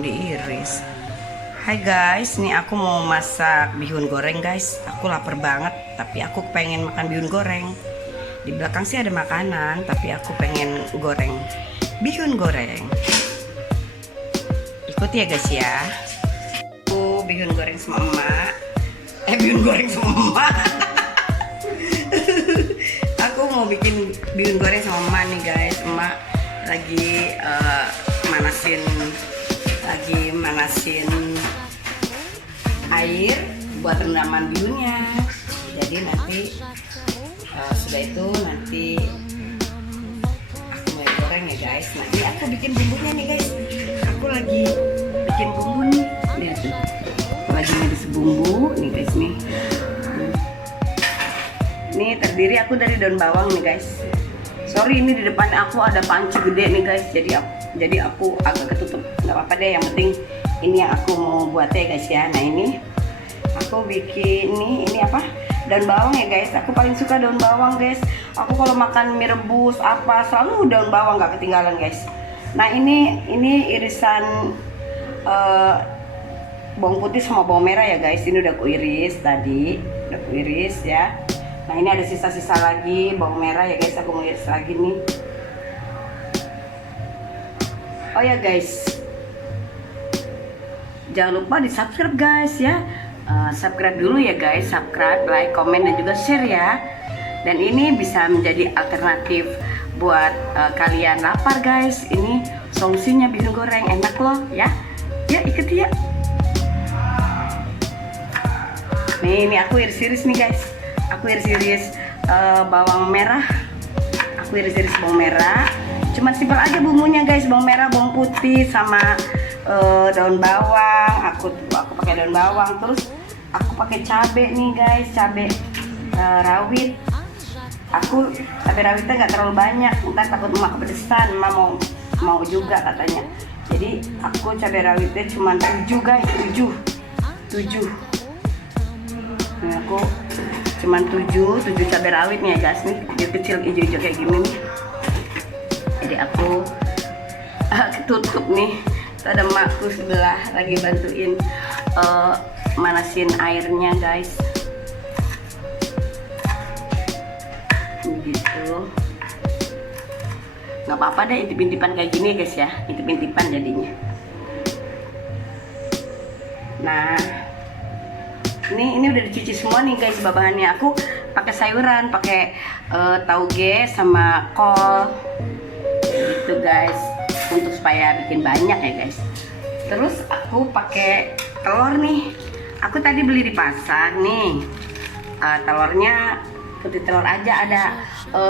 diiris. Hai guys, ini aku mau masak bihun goreng guys. Aku lapar banget, tapi aku pengen makan bihun goreng. Di belakang sih ada makanan, tapi aku pengen goreng bihun goreng. Ikuti ya guys ya. Aku bihun goreng sama emak. Bihun goreng sama emak. Aku mau bikin bihun goreng sama emak nih guys. Emak lagi manasin air buat rendaman bihunnya. Jadi nanti sudah itu nanti aku mau goreng ya guys. Nah ini aku bikin bumbunya nih guys. Aku lagi bikin bumbu nih. Lihat tuh. Lagi ngiris bumbu nih guys nih. Ini terdiri aku dari daun bawang nih guys. Sorry ini di depan aku ada panci gede nih guys. Jadi aku agak ketutup. Nggak apa-apa deh. Yang penting ini yang aku mau buat ya guys ya. Nah ini aku bikin ini apa? Daun bawang ya guys. Aku paling suka daun bawang guys. Aku kalau makan mie rebus apa selalu daun bawang nggak ketinggalan guys. Nah ini irisan bawang putih sama bawang merah ya guys. Ini udah aku iris tadi, udah aku iris ya. Nah ini ada sisa-sisa lagi bawang merah ya guys. Aku mau iris lagi nih. Oh ya guys, jangan lupa di subscribe guys ya. Subscribe dulu ya guys. Subscribe, like, komen dan juga share ya. Dan ini bisa menjadi alternatif buat kalian lapar guys. Ini solusinya bihun goreng enak loh ya. Ya ikuti ya. Nih ini aku iris-iris nih guys. Aku iris-iris bawang merah. Aku iris-iris bawang merah. Cuman simpel aja bumbunya guys. Bawang merah, bawang putih sama daun bawang. Aku pakai daun bawang. Terus aku pakai cabai nih guys. Cabai rawit. Aku cabai rawitnya nggak terlalu banyak. Ntar takut emak kepedesan. Emak mau juga katanya. Jadi aku cabai rawitnya cuma 7 guys. 7. Nah, aku cuman 7 cabai rawit nih ya guys nih, kecil hijau-hijau kayak gini nih. Jadi aku tutup nih. Itu ada emakku sebelah lagi bantuin manasin airnya guys. Gitu. Nggak apa-apa deh intip-intipan kayak gini guys ya, intip-intipan jadinya. Nah ini udah dicuci semua nih guys bahannya. Aku pakai sayuran, pakai tauge sama kol gitu guys, untuk supaya bikin banyak ya guys. Terus aku pakai telur nih. Aku tadi beli di pasar nih. Telurnya putih telur aja ada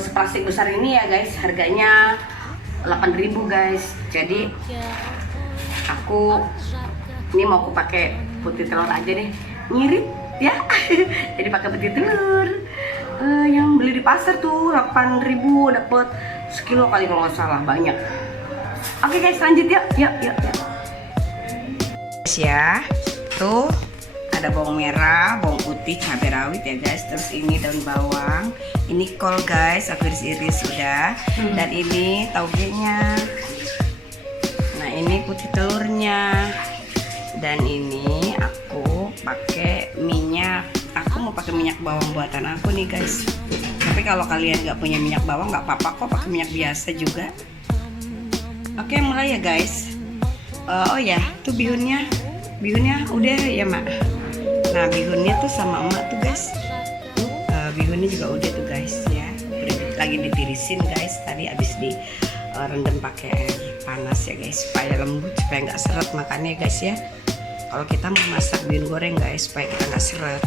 seplastik besar ini ya guys. Harganya 8.000 guys. Jadi aku ini mau aku pakai putih telur aja deh. Ngirit ya. Jadi pakai putih telur yang beli di pasar tuh 8.000 dapat sekilo kali kalau nggak salah, banyak. Oke guys lanjut yuk. Guys ya, tuh ada bawang merah, bawang putih, cabai rawit ya guys. Terus ini daun bawang, ini kol guys, aku iris-iris sudah. Dan ini taugenya. Nah ini putih telurnya. Dan ini aku pakai minyak. Aku mau pakai minyak bawang buatan aku nih guys. Tapi kalau kalian nggak punya minyak bawang nggak apa-apa kok, pakai minyak biasa juga. Oke mulai ya guys. Oh ya, tuh bihunnya udah ya mak. Nah bihunnya tuh sama emak tuh guys. Bihunnya juga udah tuh guys ya. Udah lagi ditirisin guys. Tadi abis rendam pakai air panas ya guys, supaya lembut, supaya nggak seret makannya guys ya. Kalau kita mau masak bihun goreng guys, supaya kita nggak seret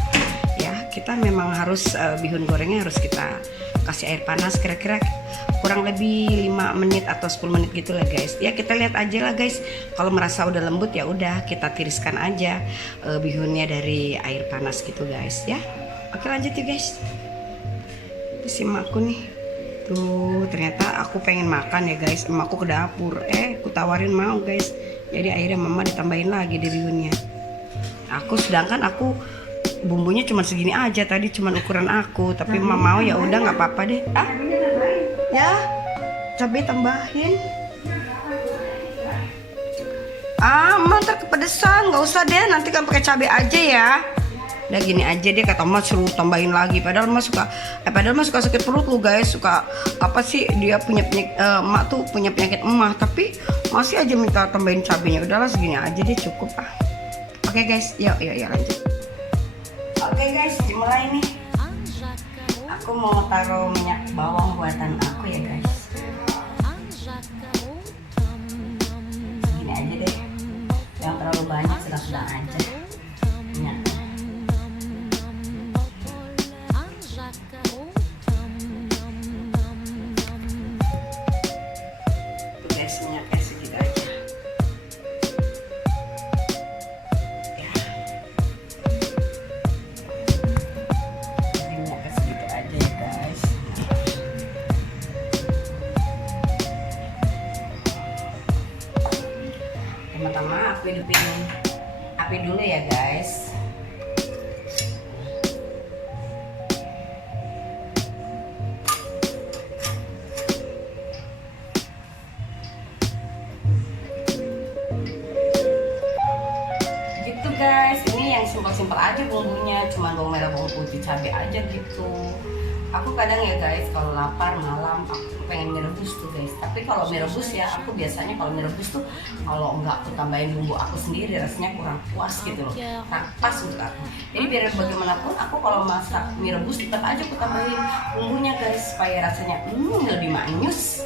ya, kita memang harus bihun gorengnya harus kita kasih air panas kira-kira kurang lebih 5 menit atau 10 menit gitu lah guys ya. Kita lihat aja lah guys, kalau merasa udah lembut ya udah kita tiriskan aja bihunnya dari air panas gitu guys ya. Oke lanjut ya guys. Terus emakku nih tuh, ternyata aku pengen makan ya guys. Emakku ke dapur, aku tawarin mau guys. Jadi akhirnya mama ditambahin lagi di bihunnya. Sedangkan aku bumbunya cuma segini aja tadi, cuma ukuran aku. Tapi mama mau ya udah nggak apa-apa deh. Ya cabai tambahin. Ntar kepedesan, nggak usah deh, nanti kan pakai cabai aja ya. Udah gini aja deh, kata emak suruh tambahin lagi. Padahal emak suka sakit perut lu guys, suka apa sih, dia punya penyakit, emak tuh punya penyakit emah, tapi masih aja minta tambahin cabenya. Udahlah segini aja deh, cukup ah. Oke guys, yuk lanjut. Oke guys, dimulai nih. Aku mau taruh minyak bawang buatan aku ya guys. Segini aja deh, yang terlalu banyak sedang-sedang aja minyak. Tuh guys, minyaknya segitu aja ya. Minyaknya segitu aja ya guys. Pertama aku hidupin api dulu ya guys. Gitu guys, ini yang simpel-simpel aja bumbunya, cuma bawang merah, bawang putih, cabai aja gitu. Aku kadang ya guys, kalau lapar malam aku pengen mie rebus tuh guys. Tapi kalau mie rebus ya, aku biasanya kalau mie rebus tuh kalau enggak aku tambahin bumbu aku sendiri, rasanya kurang puas gitu loh, kurang pas untuk aku. Jadi biar bagaimanapun aku kalau masak mie rebus tetap aja aku tambahin bumbunya guys, supaya rasanya lebih manis.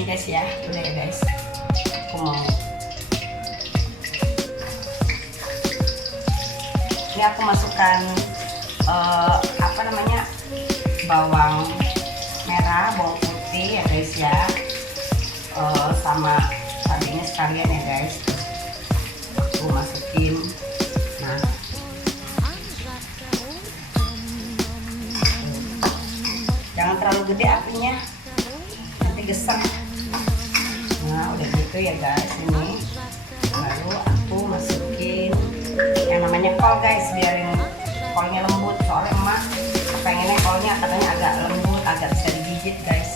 Ini guys ya, udah ya guys. Aku mau ini aku masukkan apa namanya, bawang merah, bawang putih ya guys ya, sama cabenya sekalian ya guys. Aku masukin. Nah, jangan terlalu gede apinya, nanti gesek. Nah udah gitu ya guys, ini baru aku masukin yang namanya kol guys, biarin kolnya lembut, soalnya emak pengennya kolnya katanya agak lembut, agak bisa digigit guys.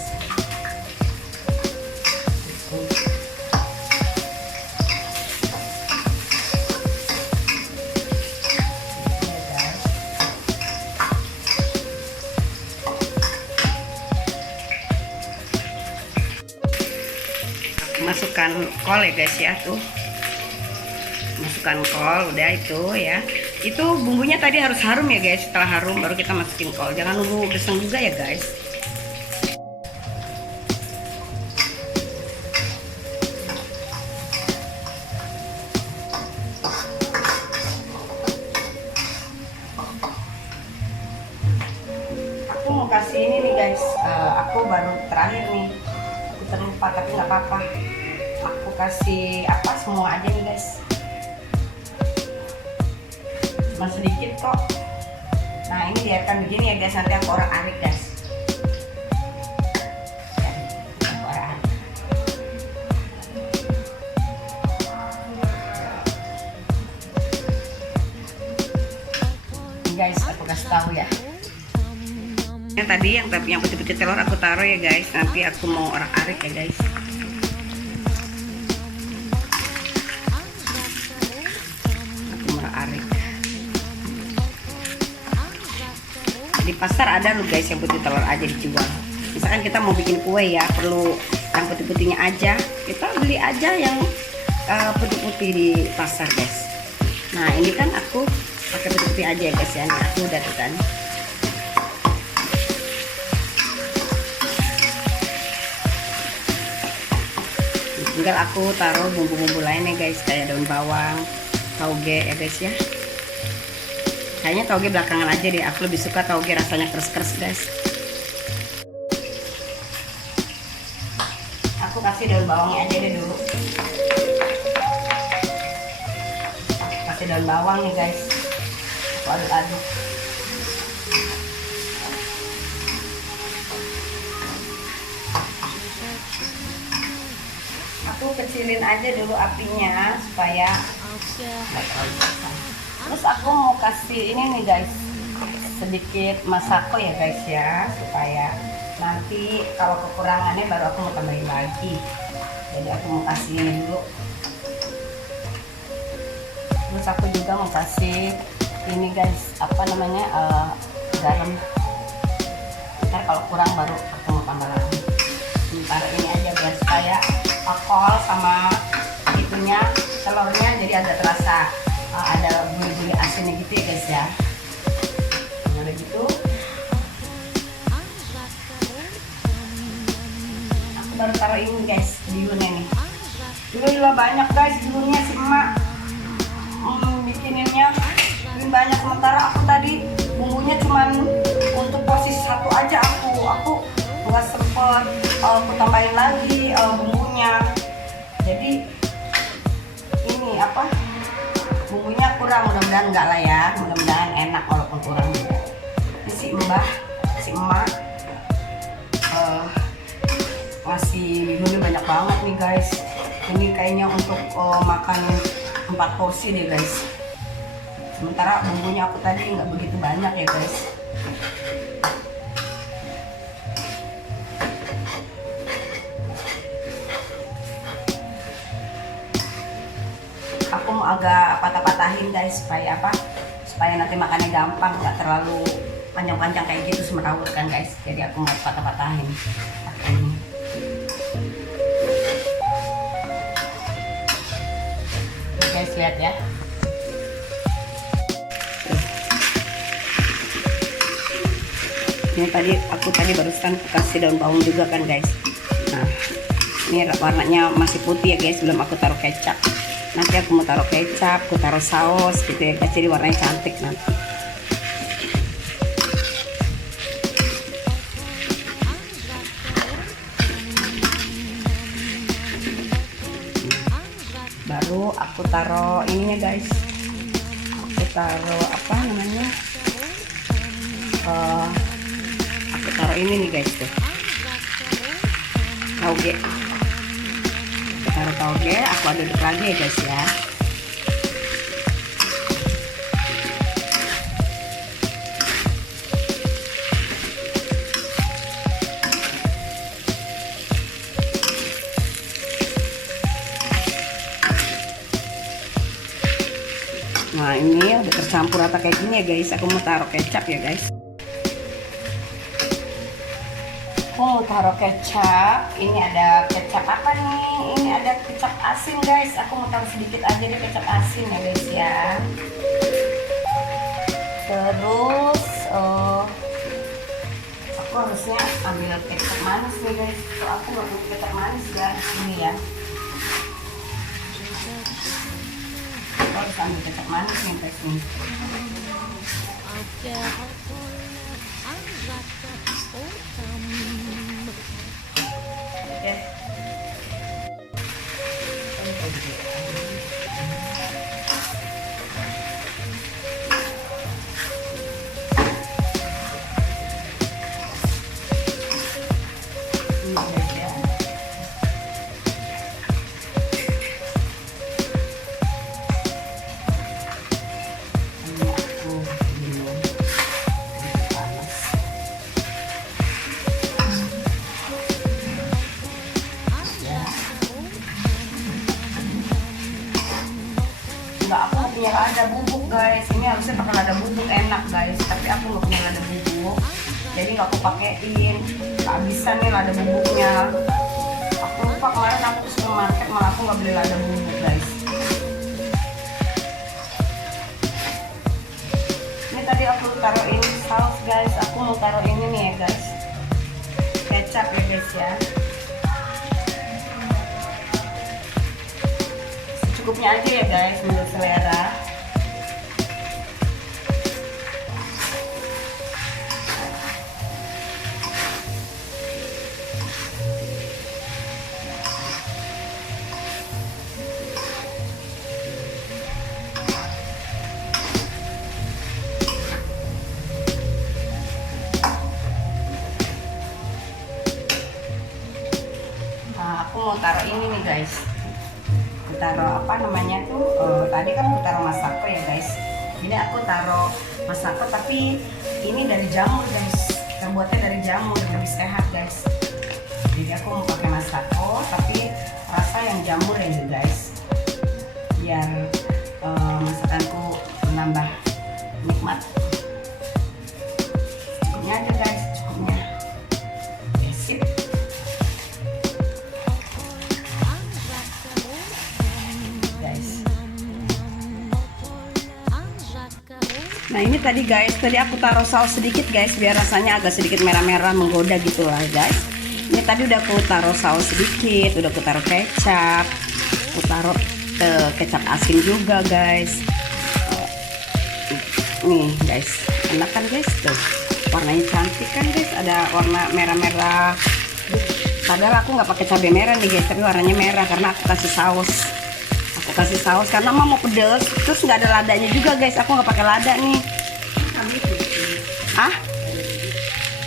Masukkan kol ya guys ya, tuh masukkan kol, udah itu ya. Itu bumbunya tadi harus harum ya guys, setelah harum baru kita masukin kol, jangan nunggu geseng juga ya guys. Aku mau kasih ini nih guys, aku baru terakhir nih, aku terlupa tapi nggak apa-apa, aku kasih apa semua aja nih guys, cuma sedikit kok. Nah ini biarkan begini ya guys, nanti aku orak-arik guys. Aku orak-arik. Ini guys, aku kasih tahu ya. Yang tadi yang putih-putih telur aku taruh ya guys, nanti aku mau orak-arik ya guys. Aku mau orak-arik. Di pasar ada loh guys yang putih telur aja dijual. Misalkan kita mau bikin kue ya, perlu yang putih-putihnya aja, kita beli aja yang putih-putih di pasar guys. Nah ini kan aku pakai putih-putih aja ya guys ya. Nah, aku udah tuh kan. Tinggal aku taruh bumbu-bumbu lainnya guys, kayak daun bawang, tauge ya guys ya. Kayaknya tauge belakangan aja deh, aku lebih suka tauge rasanya keras-keras guys. Aku kasih daun bawangnya aja deh dulu. Kasih daun bawang nih guys, aku aduk-aduk. Aku kecilin aja dulu apinya supaya terus aku mau kasih ini nih guys, sedikit masako ya guys ya, supaya Nanti kalau kekurangannya baru aku mau tambahin lagi. Jadi aku mau kasih ini dulu. Terus aku juga mau kasih ini guys, apa namanya, garam. Ntar kalau kurang baru aku mau tambah lagi. Sementara ini aja biar supaya alkohol sama itunya, telurnya jadi agak terasa ada bunyi-bunyi asinnya gitu ya guys ya. Udah gitu aku baru taruh ini guys, bihunnya nih. Dulu banyak guys bihunnya si emak bikininnya, bikin banyak. Sementara aku tadi bumbunya cuman untuk posisi satu aja, aku nggak sempet aku tambahin lagi bumbunya. Jadi ini apa, bumbunya kurang, mudah-mudahan enggak lah ya, mudah-mudahan enak walaupun kurang. Ini si emak ngasih bihunnya banyak banget nih guys. Ini kayaknya untuk makan 4 porsi deh guys. Sementara bumbunya aku tadi nggak begitu banyak ya guys. Aku mau agak patah-patahin guys, supaya apa? Supaya nanti makannya gampang, nggak terlalu panjang-panjang kayak gitu semerawut kan guys. Jadi aku mau patah-patahin pakai ini. Guys lihat ya. Ini aku tadi barusan kasih daun bawang juga kan guys. Nah, ini warnanya masih putih ya guys, belum aku taruh kecap. Nanti aku mau taruh kecap, aku taruh saus gitu ya guys, jadi warnanya cantik nanti. Baru aku taruh ininya guys, aku taruh apa namanya, aku taruh ini nih guys tuh, tauge. Aku taruh tauge, aku aduk lagi ya guys ya. Nah ini udah tercampur rata kayak gini ya guys. Aku mau taruh kecap ya guys. Aku mau taruh kecap. Ini ada kecap apa nih? Ini ada kecap asin guys. Aku mau taruh sedikit aja deh kecap asin ya guys ya. Terus aku harusnya ambil kecap manis nih guys. So, aku nggak punya kecap manis guys. Ini ya. Aku harus ambil kecap manis nih guys nih. Oke. Aku nggak punya lada bubuk guys. Ini harusnya pakai lada bubuk enak guys, tapi aku nggak punya lada bubuk, jadi nggak aku pakein. Kehabisan nih lada bubuknya. Aku lupa kemarin aku ke supermarket, malah aku nggak beli lada bubuk guys. Ini tadi aku taruhin saus guys. Aku mau taruh ini nih ya guys, kecap ya guys ya. Cukupnya aja ya guys, menurut selera. Nah, aku mau taruh ini nih guys. Taruh apa namanya tuh, tadi kan aku taruh masako ya guys. Ini aku taruh masako, tapi ini dari jamur guys. terbuatnya dari jamur dan lebih sehat guys. Jadi aku mau pakai masako tapi rasa yang jamur ya guys, biar masakanku menambah nikmat. Cukupnya aja guys, cukupnya. Sip. Nah ini tadi guys, tadi aku taruh saus sedikit guys, biar rasanya agak sedikit merah-merah menggoda gitu lah guys. Ini tadi udah aku taruh saus sedikit, udah aku taruh kecap, aku taruh kecap asin juga guys. Nih guys, enak kan guys tuh, warnanya cantik kan guys, ada warna merah-merah. Padahal aku nggak pakai cabai merah nih guys, tapi warnanya merah karena aku kasih saus. Kasih saus karena mau pedes, terus nggak ada ladanya juga guys, aku nggak pakai lada nih.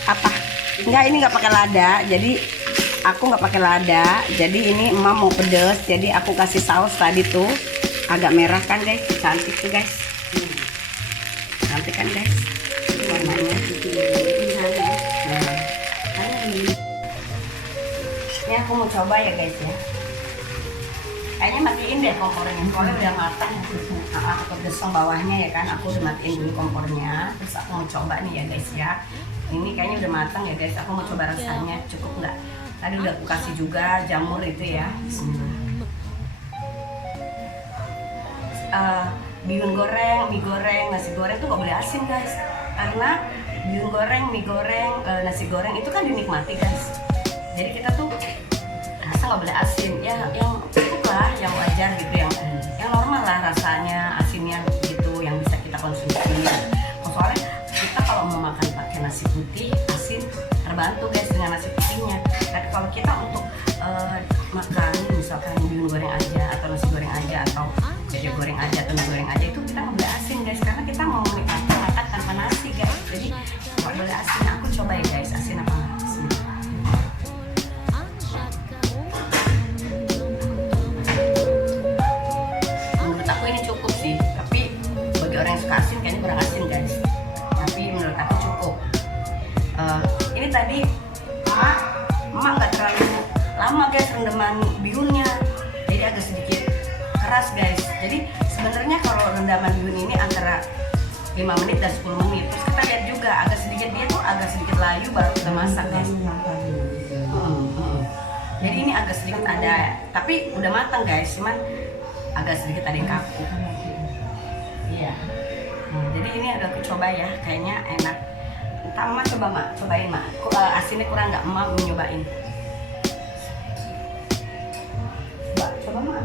Apa? Enggak, ini nggak pakai lada, jadi aku nggak pakai lada. Jadi ini emak mau pedes, jadi aku kasih saus tadi tuh agak merah kan guys, cantik tuh guys. Cantik kan guys, warnanya. Ini aku mau coba ya guys ya. Kayaknya matiin deh kompornya, soalnya udah matang. Aku gesong bawahnya ya kan, aku udah matiin dulu kompornya. Terus aku mau coba nih ya guys ya. Ini kayaknya udah matang ya guys, aku mau coba rasanya cukup nggak. Tadi udah aku kasih juga jamur itu ya. Bihun goreng, mie goreng, nasi goreng tuh nggak boleh asin guys. Karena bihun goreng, mie goreng, nasi goreng itu kan dinikmati guys. Jadi kita tuh rasa nggak boleh asin ya, yang cukup lah, yang wajar gitu, yang normal lah rasanya, asinnya gitu yang bisa kita konsumsi. Soalnya kita kalau mau makan pakai nasi putih asin terbantu guys dengan nasi putihnya. Tapi kalau kita untuk makan misalkan bihun goreng aja atau nasi goreng aja atau bebek goreng aja atau mie goreng aja, itu kita nggak boleh asin guys, karena kita mau menikmati makan tanpa nasi guys. Jadi nggak boleh asin. Aku coba ya guys, asin apa nggak asin. Asin kayaknya kurang asin guys, tapi menurut aku cukup. Ini tadi emak nggak terlalu lama guys rendaman bihunnya, jadi agak sedikit keras guys. Jadi sebenarnya kalau rendaman bihun ini antara 5 menit dan 10 menit. Terus kita lihat juga agak sedikit, dia tuh agak sedikit layu baru kita masak guys. Jadi ini agak sedikit ada, tapi udah matang guys, cuman agak sedikit ada yang kaku. Iya. Jadi ini udah aku coba ya, kayaknya enak. Entah emak coba mak, cobain mak. Asinnya kurang nggak, emak mau nyobain. Coba mak.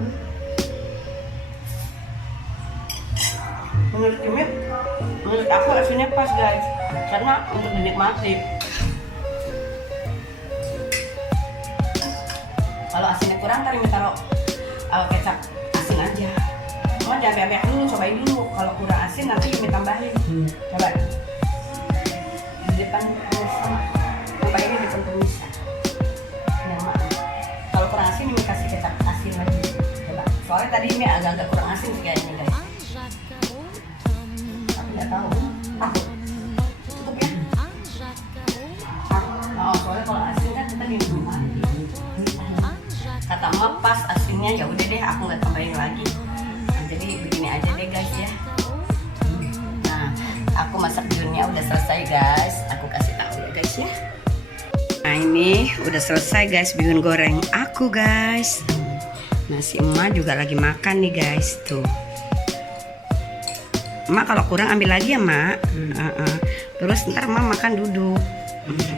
Menurut aku asinnya pas guys, karena untuk dinikmati. Kalau asinnya kurang, ntar taruh kecap asin aja. Cuma jangan bebek dulu, cobain dulu. Kalau kurang asin nanti Yumi tambahin. Coba di depan sama, coba ini di depan pemirsa. Kalau kurang asin Yumi kasih kecap asin lagi. Coba. Soalnya tadi ini agak-agak kurang asin sih kayaknya guys. Tapi nggak tahu. Cukup ya. Oh, soalnya kalau asin kan kita dinikmati. Kata emak pas asinnya, ya udah deh aku nggak tambahin lagi. Jadi begini aja deh guys ya. Nah, aku masak bihunnya udah selesai guys. Aku kasih tahu ya guys ya. Nah ini udah selesai guys bihun goreng aku guys. Nah si emak juga lagi makan nih guys tuh. Emak kalau kurang ambil lagi ya mak. Terus ntar emak makan duduk.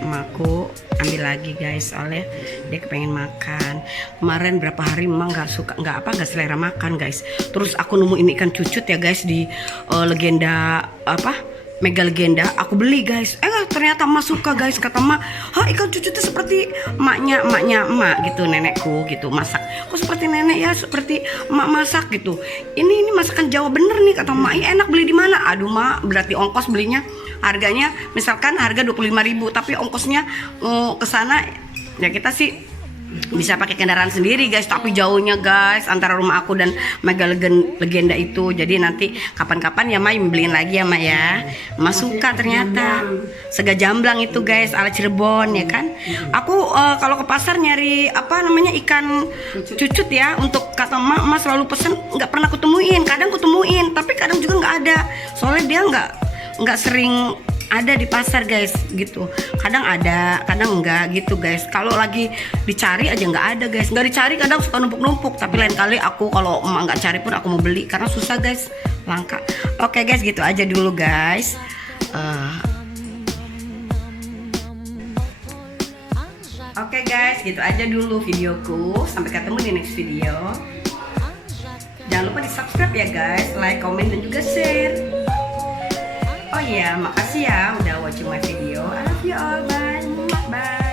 Emakku ambil lagi guys, soalnya dia kepengen makan. Kemarin berapa hari emak nggak selera makan guys. Terus aku nemu ini ikan cucut ya guys di legenda Mega Legenda, aku beli guys. Ternyata emak suka guys. Kata emak, ikan cucutnya seperti emaknya emak gitu, nenekku gitu masak. Kok seperti nenek ya, seperti emak masak gitu. Ini masakan Jawa bener nih kata emak. Enak, beli di mana? Aduh mak, berarti ongkos belinya harganya misalkan harga 25.000, tapi ongkosnya ke sana ya kita sih bisa pakai kendaraan sendiri guys, tapi jauhnya guys antara rumah aku dan Mega Legenda itu. Jadi nanti kapan-kapan ya Mai beliin lagi ya Mai ya. Mas suka ternyata sega jamblang itu guys ala Cirebon ya kan. Aku kalau ke pasar nyari apa namanya ikan cucut ya, untuk kata Mas selalu pesen, nggak pernah kutemuin. Kadang kutemuin tapi kadang juga nggak ada, soalnya dia nggak sering ada di pasar guys gitu. Kadang ada, kadang enggak gitu guys. Kalau lagi dicari aja nggak ada guys. Nggak dicari kadang suka numpuk-numpuk. Tapi lain kali aku kalau emak nggak cari pun aku mau beli karena susah guys, langka. Oke guys, gitu aja dulu guys. Oke guys, gitu aja dulu videoku. Sampai ketemu di next video. Jangan lupa di subscribe ya guys, like, comment, dan juga share. Oh iya, makasih ya udah watching my video. I love you all. Bye. Bye.